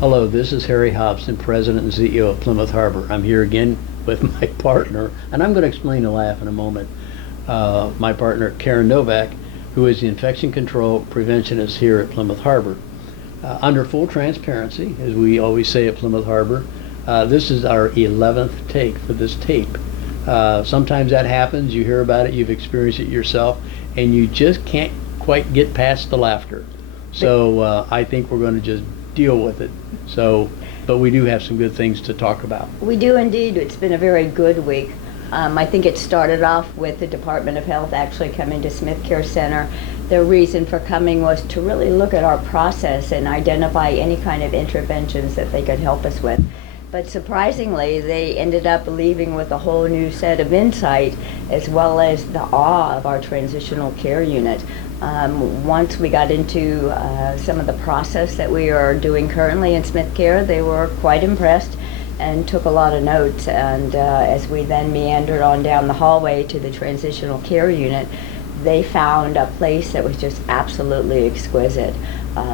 Hello, this is Harry Hobson, President and CEO of Plymouth Harbor. I'm here again with my partner, and I'm going to explain the laugh in a moment. My partner, Karen Novak, who is the infection control preventionist here at Plymouth Harbor. Under full transparency, as we always say at Plymouth Harbor, this is our 11th take for this tape. Sometimes that happens, you hear about it, you've experienced it yourself, and you just can't quite get past the laughter. So I think we're going to just deal with it. But we do have some good things to talk about. We do indeed. It's been a very good week. I think it started off with the Department of Health actually coming to Smith Care Center. Their reason for coming was to really look at our process and identify any kind of interventions that they could help us with. But surprisingly, they ended up leaving with a whole new set of insight, as well as the awe of our transitional care unit. Once we got into some of the process that we are doing currently in Smith Care, they were quite impressed and took a lot of notes. And as we then meandered on down the hallway to the transitional care unit, they found a place that was just absolutely exquisite.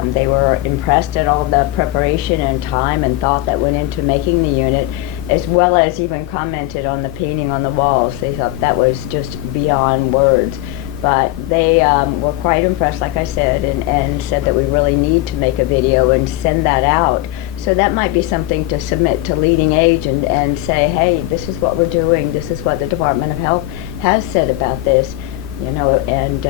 They were impressed at all the preparation and time and thought that went into making the unit, as well as even commented on the painting on the walls. They thought that was just beyond words. But they were quite impressed, like I said, and said that we really need to make a video and send that out. So that might be something to submit to Leading Age and say, hey, this is what we're doing, this is what the Department of Health has said about this, you know, and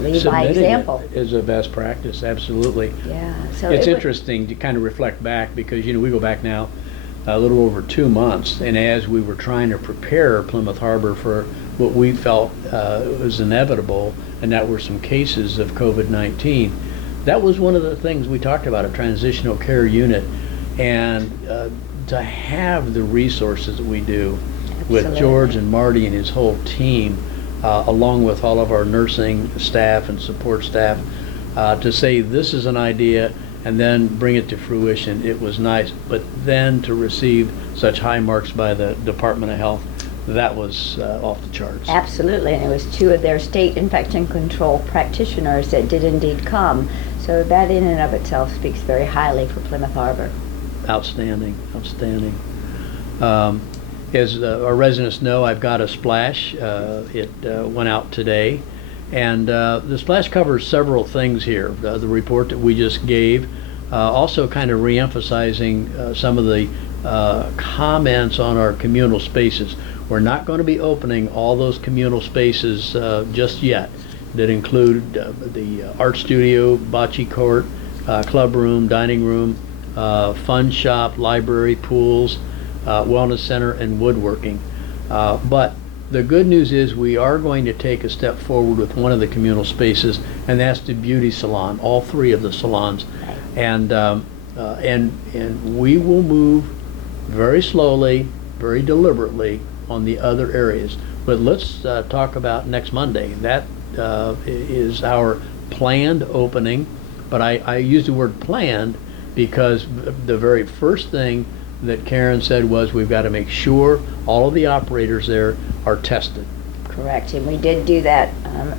lead by example. It is a best practice, absolutely. Yeah. So it's interesting to kind of reflect back because, you know, we go back now a little over 2 months, and as we were trying to prepare Plymouth Harbor for what we felt was inevitable, and that were some cases of COVID-19, that was one of the things we talked about, a transitional care unit, and to have the resources that we do with George and Marty and his whole team, along with all of our nursing staff and support staff, to say this is an idea and then bring it to fruition, it was nice. But then to receive such high marks by the Department of Health, that was off the charts. Absolutely, and it was 2 of their state infection control practitioners that did indeed come. So that in and of itself speaks very highly for Plymouth Harbor. Outstanding, outstanding. As our residents know, I've got a splash. It went out today, and the splash covers several things here. The report that we just gave, also kind of re-emphasizing some of the comments on our communal spaces. We're not going to be opening all those communal spaces just yet. That include the art studio, bocce court, club room, dining room, fun shop, library, pools, wellness center, and woodworking. But the good news is we are going to take a step forward with one of the communal spaces, and that's the beauty salon, all 3 of the salons. And we will move very slowly, very deliberately on the other areas. But let's talk about next Monday. That is our planned opening, but I use the word planned because the very first thing that Karen said was we've got to make sure all of the operators there are tested. Correct, and we did do that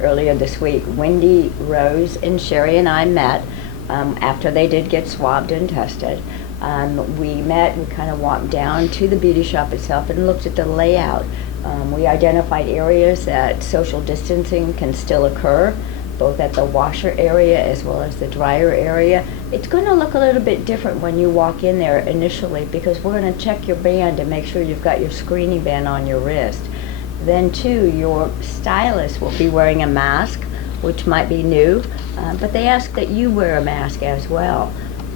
earlier this week. Wendy, Rose, and Sherry and I met after they did get swabbed and tested. We kind of walked down to the beauty shop itself and looked at the layout. We identified areas that social distancing can still occur, both at the washer area as well as the dryer area. It's going to look a little bit different when you walk in there initially, because we're going to check your band and make sure you've got your screening band on your wrist. Then too, your stylist will be wearing a mask, which might be new, but they ask that you wear a mask as well.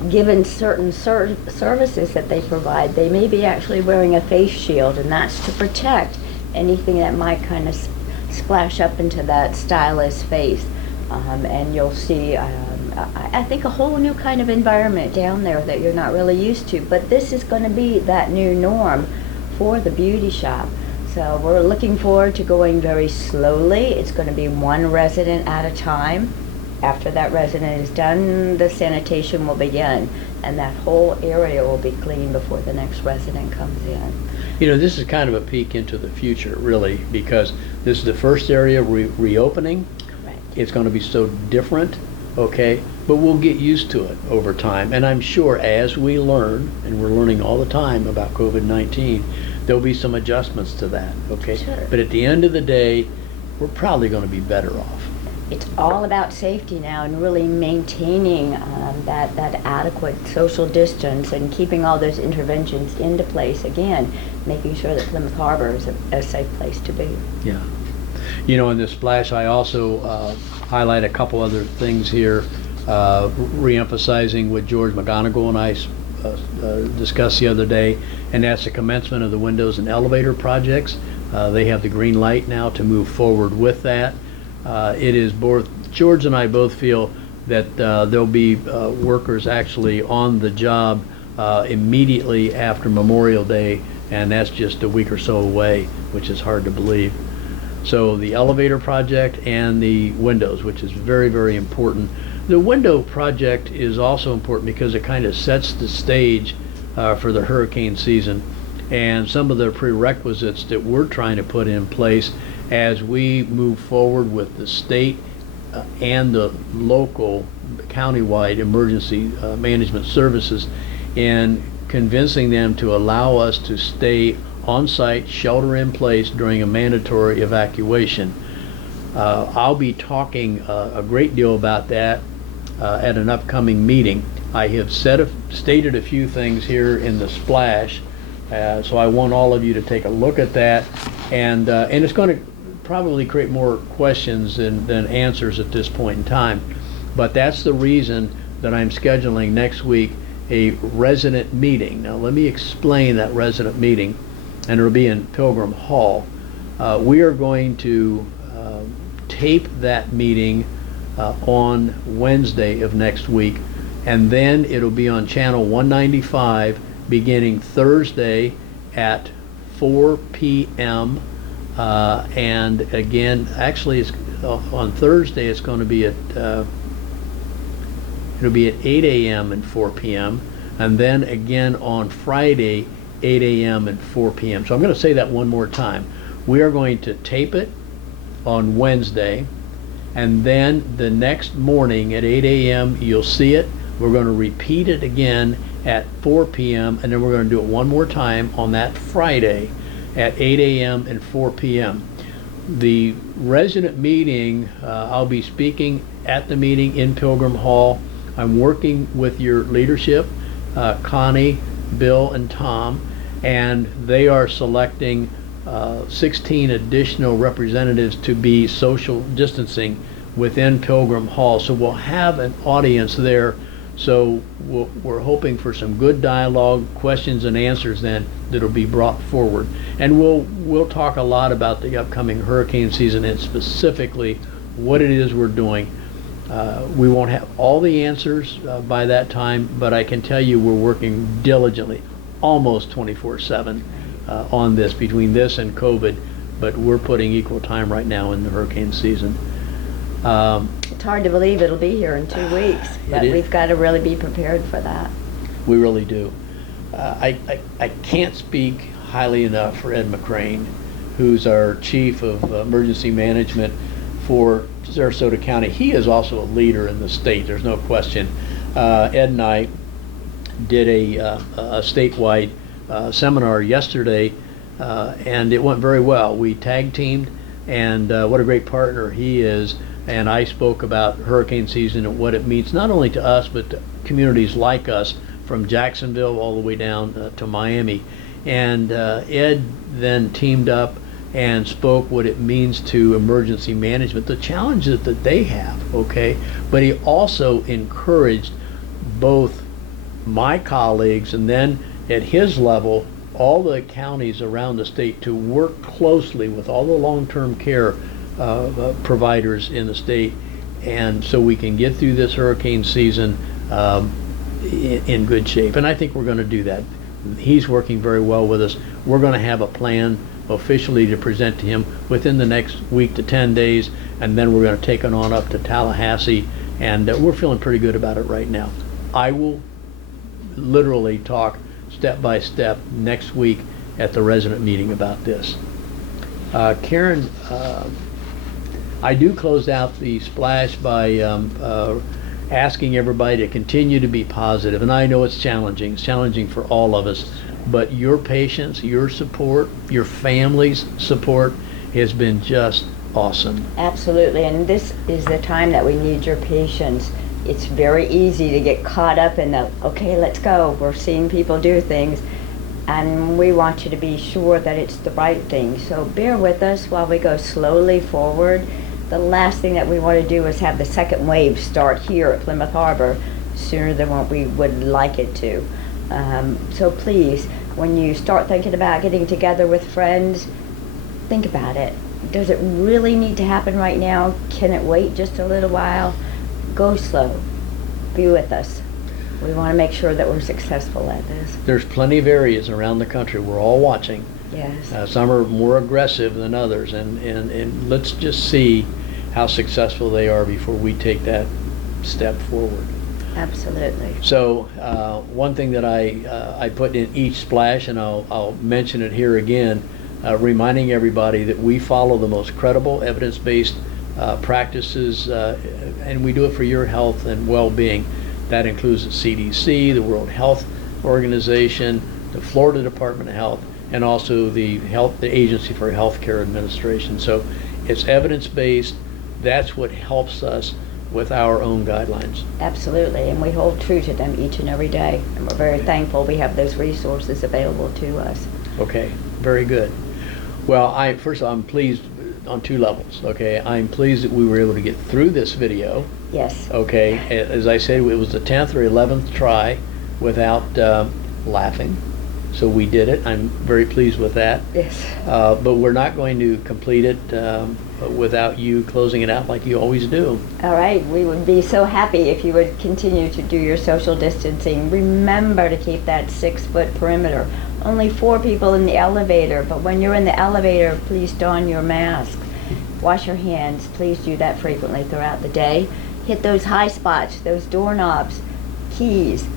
Given certain services that they provide, they may be actually wearing a face shield, and that's to protect anything that might kind of splash up into that stylist's face. And you'll see, I think, a whole new kind of environment down there that you're not really used to. But this is going to be that new norm for the beauty shop. So we're looking forward to going very slowly. It's going to be 1 resident at a time. After that resident is done, the sanitation will begin, and that whole area will be clean before the next resident comes in. You know, this is kind of a peek into the future, really, because this is the first area reopening. Correct. It's going to be so different, okay? but we'll get used to it over time. And I'm sure as we learn, and we're learning all the time about COVID-19, there'll be some adjustments to that, okay? Sure. But at the end of the day, we're probably going to be better off. It's all about safety now and really maintaining that adequate social distance and keeping all those interventions into place. Again, making sure that Plymouth Harbor is a safe place to be. Yeah. You know, in this splash, I also highlight a couple other things here, re-emphasizing what George McGonigal and I discussed the other day, and that's the commencement of the windows and elevator projects. They have the green light now to move forward with that. It is both, George and I both feel that there'll be workers actually on the job immediately after Memorial Day, and that's just a week or so away, which is hard to believe. So the elevator project and the windows, which is very, very important. The window project is also important because it kind of sets the stage for the hurricane season, and some of the prerequisites that we're trying to put in place as we move forward with the state and the local countywide emergency management services, and convincing them to allow us to stay on site, shelter in place during a mandatory evacuation. I'll be talking a great deal about that at an upcoming meeting. I have stated a few things here in the splash, so I want all of you to take a look at that, and it's going to probably create more questions than answers at this point in time. But that's the reason that I'm scheduling next week a resident meeting. Now let me explain that resident meeting, and it'll be in Pilgrim Hall. We are going to tape that meeting on Wednesday of next week, and then it'll be on channel 195 beginning Thursday at 4 p.m. And again, actually, it's on Thursday. It's going to be at it'll be at 8 a.m. and 4 p.m. and then again on Friday, 8 a.m. and 4 p.m. So I'm going to say that one more time. We are going to tape it on Wednesday, and then the next morning at 8 a.m. you'll see it. We're going to repeat it again at 4 p.m. and then we're going to do it one more time on that Friday at 8 a.m. and 4 p.m. The resident meeting, I'll be speaking at the meeting in Pilgrim Hall. I'm working with your leadership, Connie, Bill, and Tom, and they are selecting 16 additional representatives to be social distancing within Pilgrim Hall. So we'll have an audience there. So we're hoping for some good dialogue, questions and answers then that'll be brought forward. And we'll talk a lot about the upcoming hurricane season and specifically what it is we're doing. We won't have all the answers by that time, but I can tell you we're working diligently, almost 24/7 on this, between this and COVID, but we're putting equal time right now in the hurricane season. It's hard to believe it'll be here in 2 weeks, but we've got to really be prepared for that. We really do. I can't speak highly enough for Ed McCrane, who's our Chief of Emergency Management for Sarasota County. He is also a leader in the state, there's no question. Ed and I did a statewide seminar yesterday, and it went very well. We tag teamed, and what a great partner he is. And I spoke about hurricane season and what it means not only to us but to communities like us from Jacksonville all the way down to Miami. And Ed then teamed up and spoke what it means to emergency management, the challenges that they have, okay? But he also encouraged both my colleagues and then at his level, all the counties around the state to work closely with all the long-term care providers in the state, and so we can get through this hurricane season in good shape. And I think we're going to do that. He's working very well with us. We're going to have a plan officially to present to him within the next week to 10 days, and then we're going to take it on up to Tallahassee, and we're feeling pretty good about it right now. I will literally talk step by step next week at the resident meeting about this. Karen, I do close out the splash by asking everybody to continue to be positive. And I know it's challenging. It's challenging for all of us. But your patience, your support, your family's support has been just awesome. Absolutely, and this is the time that we need your patience. It's very easy to get caught up in the, okay, let's go. We're seeing people do things, and we want you to be sure that it's the right thing. So bear with us while we go slowly forward. The last thing that we want to do is have the second wave start here at Plymouth Harbor sooner than what we would like it to. So please, when you start thinking about getting together with friends, think about it. Does it really need to happen right now? Can it wait just a little while? Go slow. Be with us. We want to make sure that we're successful at this. There's plenty of areas around the country. We're all watching. Yes. Some are more aggressive than others, and let's just see how successful they are before we take that step forward. Absolutely. So one thing that I put in each splash, and I'll mention it here again, reminding everybody that we follow the most credible, evidence-based practices, and we do it for your health and well-being. That includes the CDC, the World Health Organization, the Florida Department of Health, and also the Agency for Healthcare Administration. So it's evidence-based. That's what helps us with our own guidelines. Absolutely, and we hold true to them each and every day, and we're very thankful we have those resources available to us. Okay, very good. Well, first of all, I'm pleased on two levels. Okay, I'm pleased that we were able to get through this video. Yes. Okay, as I said, it was the 10th or 11th try without laughing. So we did it. I'm very pleased with that. Yes. But we're not going to complete it without you closing it out like you always do. All right. We would be so happy if you would continue to do your social distancing. Remember to keep that 6-foot perimeter. Only 4 people in the elevator, but when you're in the elevator, please don your mask. Wash your hands. Please do that frequently throughout the day. Hit those high spots, those doorknobs, keys,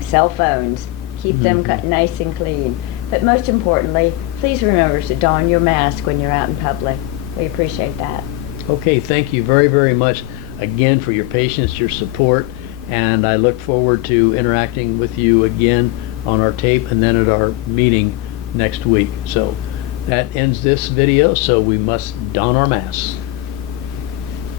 cell phones. Keep them nice and clean. But most importantly, please remember to don your mask when you're out in public. We appreciate that. Okay, thank you very, very much again for your patience, your support, and I look forward to interacting with you again on our tape and then at our meeting next week. So that ends this video, so we must don our masks.